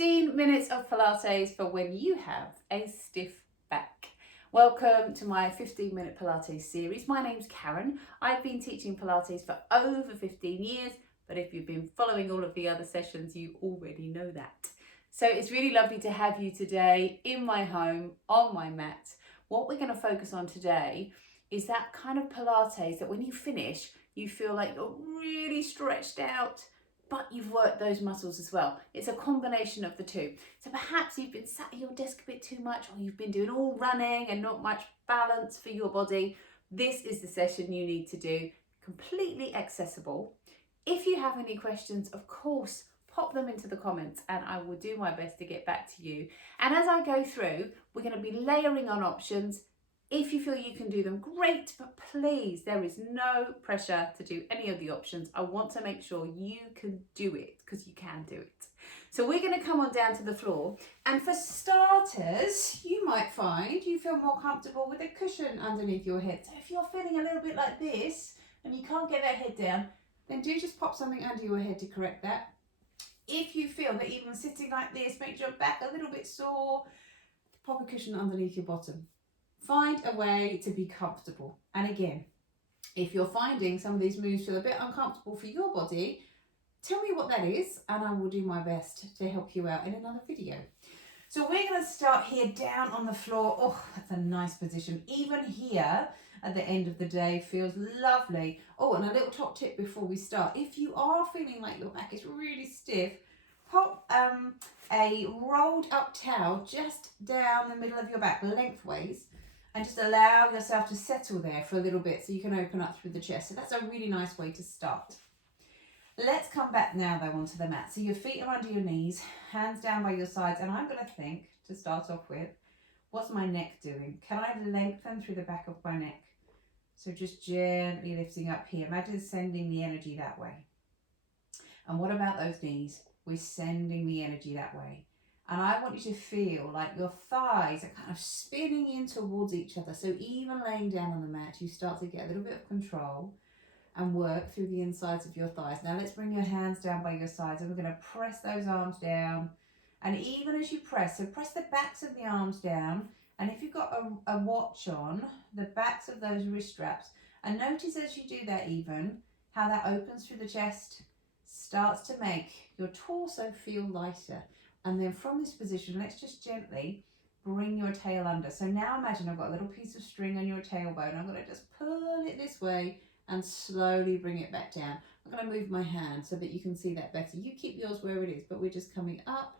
15 minutes of Pilates for when you have a stiff back. Welcome to my 15-minute Pilates series. My name's Karen. I've been teaching Pilates for over 15 years, but if you've been following all of the other sessions, you already know that. So it's really lovely to have you today in my home, on my mat. What we're going to focus on today is that kind of Pilates that when you finish, you feel like you're really stretched out, but you've worked those muscles as well. It's a combination of the two. So perhaps you've been sat at your desk a bit too much, or you've been doing all running and not much balance for your body. This is the session you need to do, completely accessible. If you have any questions, of course, pop them into the comments and I will do my best to get back to you. And as I go through, we're going to be layering on options. If you feel you can do them, great, but please, there is no pressure to do any of the options. I want to make sure you can do it, because you can do it. So we're going to come on down to the floor. And for starters, you might find you feel more comfortable with a cushion underneath your head. So if you're feeling a little bit like this and you can't get that head down, then do just pop something under your head to correct that. If you feel that even sitting like this makes your back a little bit sore, pop a cushion underneath your bottom. Find a way to be comfortable. And again, if you're finding some of these moves feel a bit uncomfortable for your body, tell me what that is and I will do my best to help you out in another video. So we're going to start here down on the floor. Oh, that's a nice position. Even here at the end of the day feels lovely. Oh, and a little top tip before we start. If you are feeling like your back is really stiff, pop a rolled up towel just down the middle of your back lengthways, and just allow yourself to settle there for a little bit so you can open up through the chest. So that's a really nice way to start. Let's come back now though onto the mat. So your feet are under your knees, hands down by your sides, and I'm going to think, to start off with, what's my neck doing? Can I lengthen through the back of my neck? So just gently lifting up here. Imagine sending the energy that way. And what about those knees? We're sending the energy that way. And I want you to feel like your thighs are kind of spinning in towards each other. So even laying down on the mat, you start to get a little bit of control and work through the insides of your thighs. Now let's bring your hands down by your sides and we're going to press those arms down. And even as you press, so press the backs of the arms down. And if you've got a watch on, the backs of those wrist straps. And notice as you do that even, how that opens through the chest, starts to make your torso feel lighter. And then from this position, let's just gently bring your tail under. So now imagine I've got a little piece of string on your tailbone. I'm going to just pull it this way and slowly bring it back down. I'm going to move my hand so that you can see that better. You keep yours where it is, but we're just coming up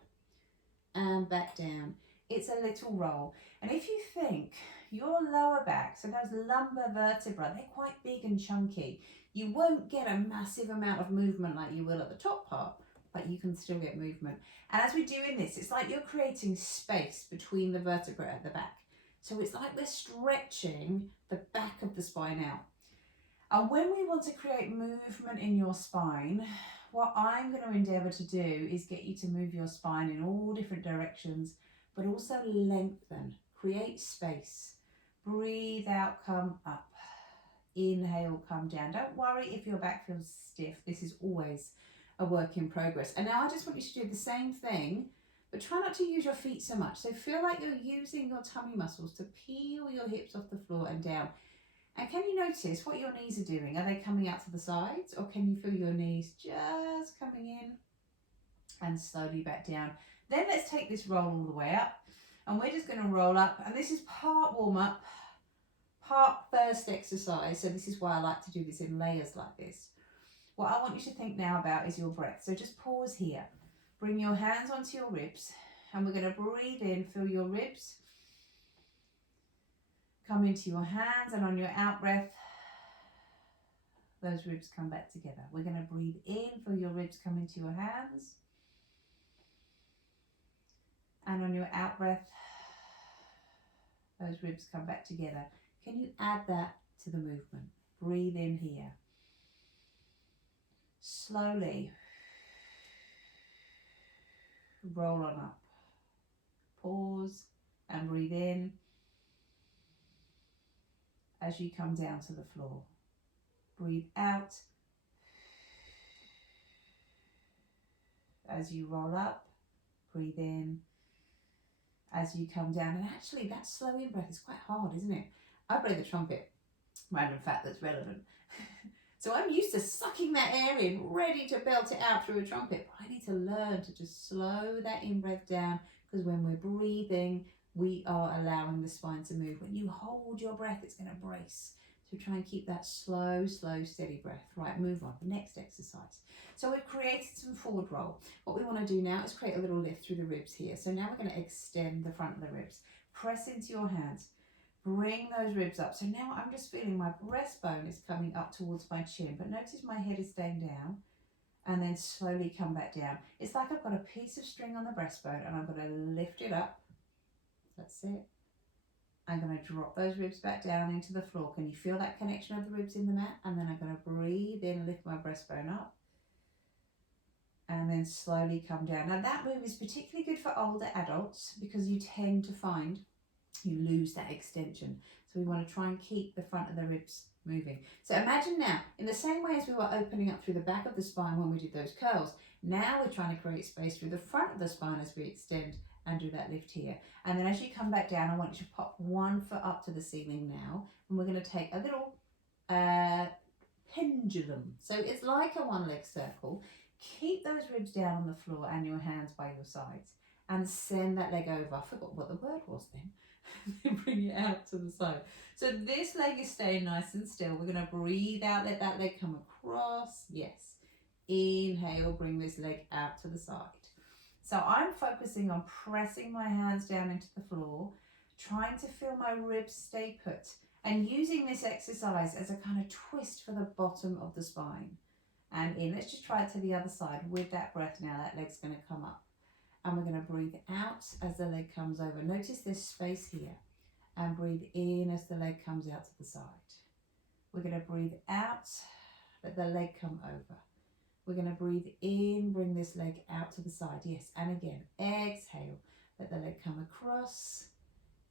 and back down. It's a little roll. And if you think your lower back, so those lumbar vertebrae, they're quite big and chunky. You won't get a massive amount of movement like you will at the top part, but you can still get movement. And as we do in this, it's like you're creating space between the vertebrae at the back. So it's like we're stretching the back of the spine out. And when we want to create movement in your spine, what I'm going to endeavour to do is get you to move your spine in all different directions, but also lengthen, create space. Breathe out, come up. Inhale, come down. Don't worry if your back feels stiff. This is always a work in progress. And now I just want you to do the same thing, but try not to use your feet so much. So feel like you're using your tummy muscles to peel your hips off the floor and down. And can you notice what your knees are doing? Are they coming out to the sides, or can you feel your knees just coming in and slowly back down? Then let's take this roll all the way up, and we're just going to roll up, and this is part warm up, part first exercise. So this is why I like to do this in layers like this. What I want you to think now about is your breath. So just pause here. Bring your hands onto your ribs and we're going to breathe in, feel your ribs come into your hands, and on your out breath, those ribs come back together. We're going to breathe in, feel your ribs come into your hands. And on your out breath, those ribs come back together. Can you add that to the movement? Breathe in here. Slowly roll on up. Pause and breathe in as you come down to the floor. Breathe out as you roll up. Breathe in as you come down. And actually that slow in breath is quite hard, isn't it? I play the trumpet, random fact that's relevant. So I'm used to sucking that air in, ready to belt it out through a trumpet. But I need to learn to just slow that in-breath down, because when we're breathing, we are allowing the spine to move. When you hold your breath, it's going to brace. So try and keep that slow, steady breath. Right, move on. Next exercise. So we've created some forward roll. What we want to do now is create a little lift through the ribs here. So now we're going to extend the front of the ribs. Press into your hands. Bring those ribs up. So now I'm just feeling my breastbone is coming up towards my chin, but notice my head is staying down, and then slowly come back down. It's like I've got a piece of string on the breastbone and I'm going to lift it up. That's it. I'm going to drop those ribs back down into the floor. Can you feel that connection of the ribs in the mat? And then I'm going to breathe in, lift my breastbone up, and then slowly come down. Now that move is particularly good for older adults because you tend to find you lose that extension. So we want to try and keep the front of the ribs moving. So imagine now, in the same way as we were opening up through the back of the spine when we did those curls, now we're trying to create space through the front of the spine as we extend and do that lift here. And then as you come back down, I want you to pop one foot up to the ceiling now, and we're going to take a little pendulum. So it's like a one leg circle. Keep those ribs down on the floor and your hands by your sides, and send that leg over. I forgot what the word was then. Bring it out to the side. So this leg is staying nice and still. We're going to breathe out, let that leg come across. Yes. Inhale, bring this leg out to the side. So I'm focusing on pressing my hands down into the floor, trying to feel my ribs stay put, and using this exercise as a kind of twist for the bottom of the spine. And in, let's just try it to the other side with that breath now. That leg's going to come up. And we're going to breathe out as the leg comes over. Notice this space here. And breathe in as the leg comes out to the side. We're going to breathe out, let the leg come over. We're going to breathe in, bring this leg out to the side. Yes, and again, exhale, let the leg come across.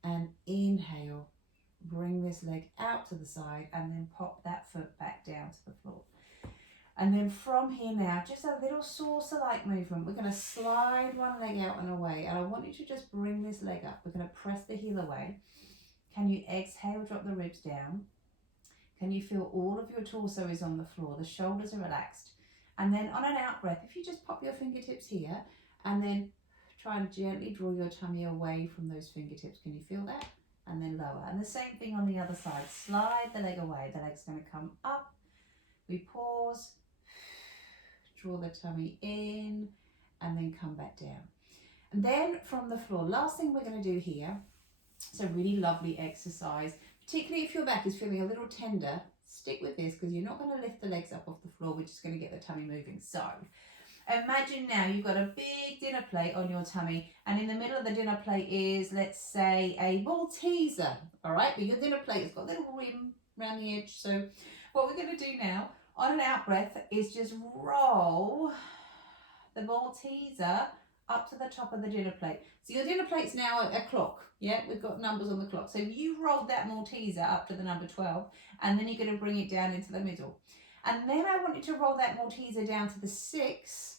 And inhale, bring this leg out to the side, and then pop that foot back down to the floor. And then from here now, just a little saucer-like movement. We're going to slide one leg out and away. And I want you to just bring this leg up. We're going to press the heel away. Can you exhale, drop the ribs down? Can you feel all of your torso is on the floor? The shoulders are relaxed. And then on an out breath, if you just pop your fingertips here, and then try and gently draw your tummy away from those fingertips. Can you feel that? And then lower. And the same thing on the other side. Slide the leg away. The leg's going to come up. We pause. Draw the tummy in, and then come back down. And then from the floor, last thing we're going to do here, it's a really lovely exercise, particularly if your back is feeling a little tender. Stick with this because you're not going to lift the legs up off the floor. We're just going to get the tummy moving. So imagine now you've got a big dinner plate on your tummy, and in the middle of the dinner plate is, let's say, a Malteser. All right, but your dinner plate has got a little rim around the edge. So what we're going to do now on an out breath is just roll the Malteser up to the top of the dinner plate. So your dinner plate's now a clock. Yeah, we've got numbers on the clock. So you rolled that Malteser up to the number 12, and then you're going to bring it down into the middle. And then I want you to roll that Malteser down to the 6,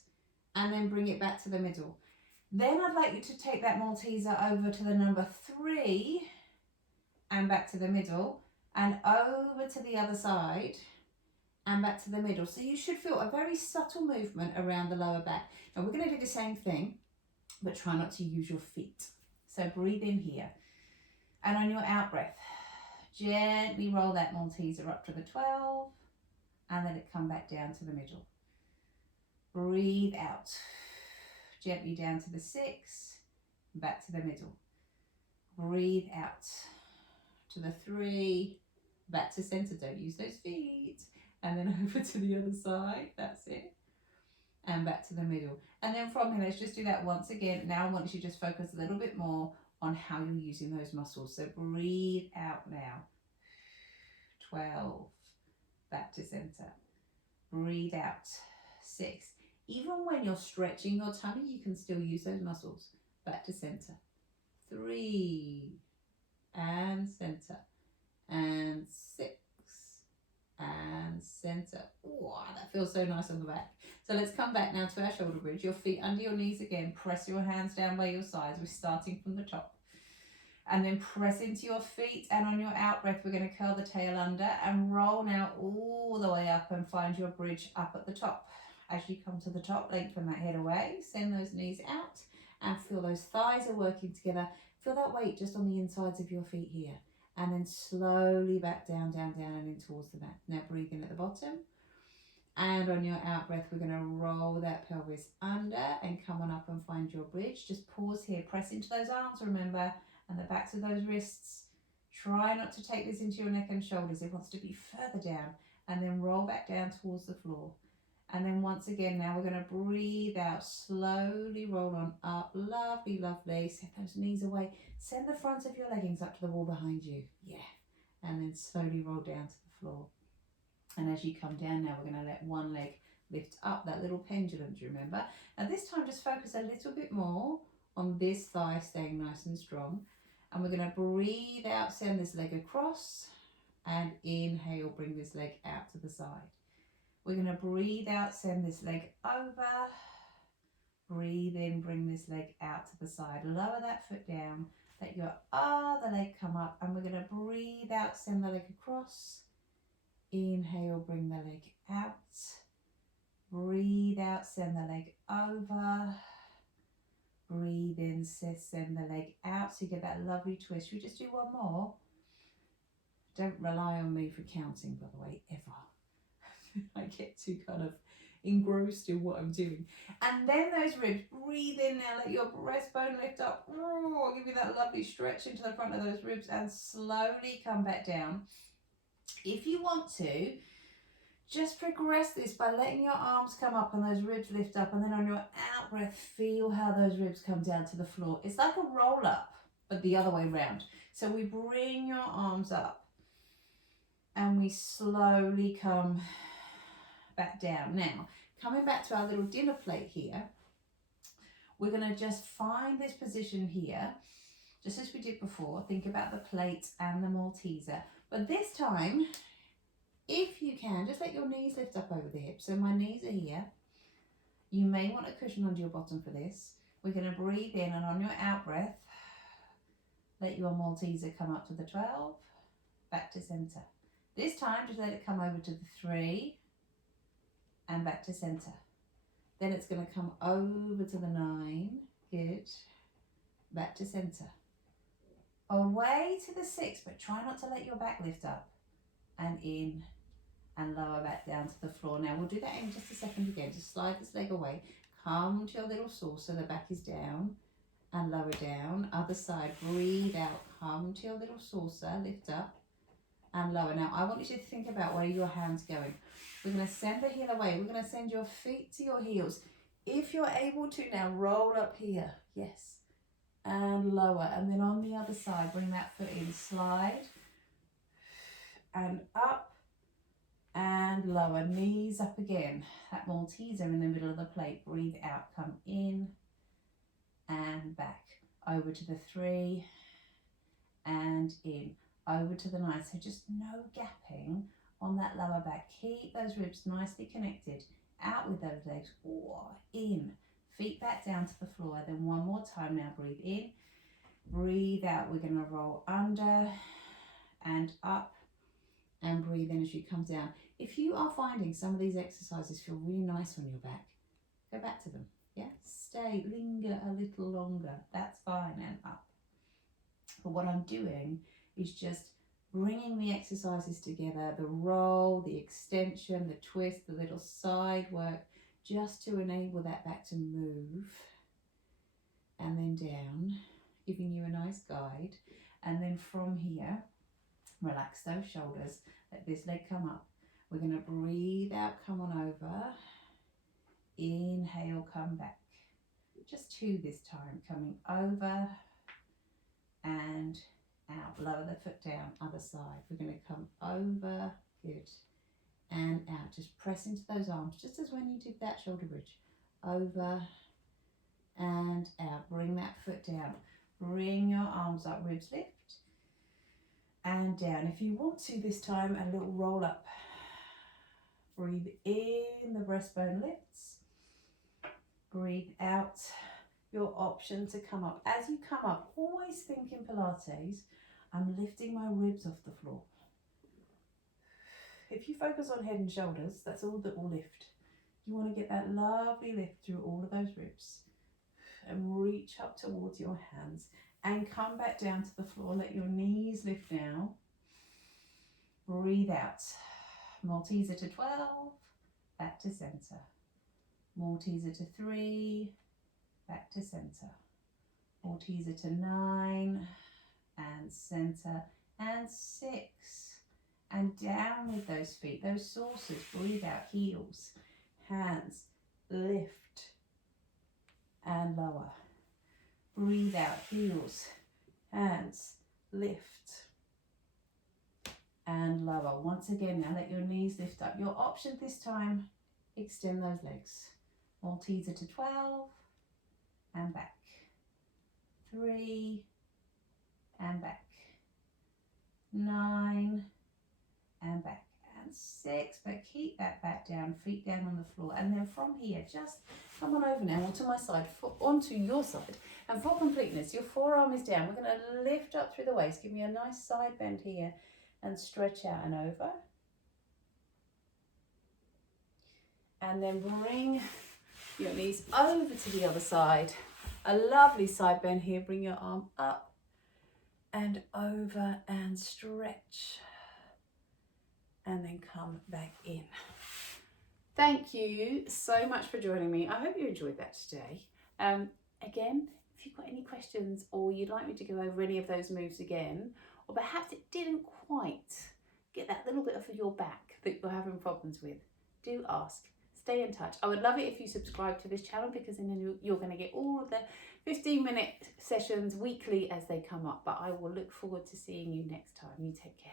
and then bring it back to the middle. Then I'd like you to take that Malteser over to the number 3, and back to the middle, and over to the other side, and back to the middle. So you should feel a very subtle movement around the lower back. Now we're going to do the same thing, but try not to use your feet. So breathe in here. And on your out breath, gently roll that Malteser up to the 12, and let it come back down to the middle. Breathe out. Gently down to the 6, back to the middle. Breathe out to the 3, back to center. Don't use those feet. And then over to the other side. That's it. And back to the middle. And then from here, let's just do that once again. Now I want you to just focus a little bit more on how you're using those muscles. So breathe out now. 12. Back to center. Breathe out. 6. Even when you're stretching your tummy, you can still use those muscles. Back to center. 3. And center. And 6. and center. Wow, that feels so nice on the back. So let's come back now to our shoulder bridge. Your feet under your knees again. Press your hands down by your sides. We're starting from the top. And then press into your feet, and on your out breath, we're going to curl the tail under and roll now all the way up and find your bridge up at the top. As you come to the top, lengthen that head away, send those knees out, and feel those thighs are working together. Feel that weight just on the insides of your feet here. And then slowly back down, down, down, and in towards the mat. Now breathe in at the bottom. And on your out breath, we're going to roll that pelvis under and come on up and find your bridge. Just pause here, press into those arms, remember, and the backs of those wrists. Try not to take this into your neck and shoulders. It wants to be further down. And then roll back down towards the floor. And then once again, now we're going to breathe out, slowly roll on up. Lovely, lovely. Send those knees away. Send the front of your leggings up to the wall behind you. Yeah. And then slowly roll down to the floor. And as you come down now, we're going to let one leg lift up, that little pendulum, do you remember? And this time just focus a little bit more on this thigh staying nice and strong. And we're going to breathe out, send this leg across, and inhale, bring this leg out to the side. We're going to breathe out, send this leg over, breathe in, bring this leg out to the side. Lower that foot down, let your other leg come up, and we're going to breathe out, send the leg across. Inhale, bring the leg out. Breathe out, send the leg over. Breathe in, send the leg out, so you get that lovely twist. Should we just do one more? Don't rely on me for counting, by the way, ever. I get too kind of engrossed in what I'm doing. And then those ribs, breathe in now, let your breastbone lift up. I'll give you that lovely stretch into the front of those ribs and slowly come back down. If you want to, just progress this by letting your arms come up and those ribs lift up, and then on your out breath, feel how those ribs come down to the floor. It's like a roll up, but the other way around. So we bring your arms up and we slowly come back down. Now, coming back to our little dinner plate here, we're going to just find this position here, just as we did before. Think about the plate and the Malteser. But this time, if you can, just let your knees lift up over the hips. So my knees are here. You may want a cushion under your bottom for this. We're going to breathe in, and on your out breath, let your Malteser come up to the 12, back to center. This time, just let it come over to the 3 and back to center. Then it's going to come over to the 9, good, back to center. Away to the 6, but try not to let your back lift up, and in and lower back down to the floor. Now we'll do that in just a second again. Just slide this leg away, come to your little saucer, the back is down and lower down. Other side, breathe out, come to your little saucer, lift up and lower. Now I want you to think about where your hand's going. We're going to send the heel away. We're going to send your feet to your heels. If you're able to, now roll up here, yes, and lower, and then on the other side, bring that foot in, slide and up and lower, knees up again. That Malteser in the middle of the plate, breathe out, come in and back, over to the 3 and in, over to the 9. So just no gapping on that lower back. Keep those ribs nicely connected, out with those legs, in, feet back down to the floor. Then one more time now, breathe in, breathe out. We're going to roll under and up and breathe in as you come down. If you are finding some of these exercises feel really nice on your back, go back to them. Yeah, stay, linger a little longer. That's fine, and up. But what I'm doing is just bringing the exercises together, the roll, the extension, the twist, the little side work, just to enable that back to move, and then down, giving you a nice guide. And then from here, relax those shoulders, let this leg come up. We're going to breathe out, come on over, inhale, come back. Just 2 this time, coming over and out. Lower the foot down, other side. We're going to come over, good, and out. Just press into those arms, just as when you did that shoulder bridge. Over and out. Bring that foot down. Bring your arms up, ribs lift and down. If you want to this time, a little roll up Breathe in, the breastbone lifts. Breathe out, your option to come up. As you come up, always think in Pilates, I'm lifting my ribs off the floor. If you focus on head and shoulders, that's all that will lift. You want to get that lovely lift through all of those ribs. And reach up towards your hands and come back down to the floor. Let your knees lift now. Breathe out. Malteser to 12, back to center. Malteser to 3, back to center. Malteser to 9, and center, and 6. And down with those feet, those saucers. Breathe out, heels, hands, lift, and lower. Breathe out, heels, hands, lift, and lower. Once again, now let your knees lift up. Your option this time, extend those legs. Malteser to 12, and back. 3, and back. 9, and back. And 6, but keep that back down, feet down on the floor. And then from here, just come on over now onto my side, onto your side. And for completeness, your forearm is down. We're going to lift up through the waist. Give me a nice side bend here and stretch out and over. And then bring your knees over to the other side. A lovely side bend here. Bring your arm up and over and stretch. And then come back in. Thank you so much for joining me. I hope you enjoyed that today. Again, if you've got any questions or you'd like me to go over any of those moves again, or perhaps it didn't quite get that little bit of your back that you're having problems with, do ask. Stay in touch. I would love it if you subscribe to this channel, because then you're going to get all of the 15-minute sessions weekly as they come up. But I will look forward to seeing you next time. You take care.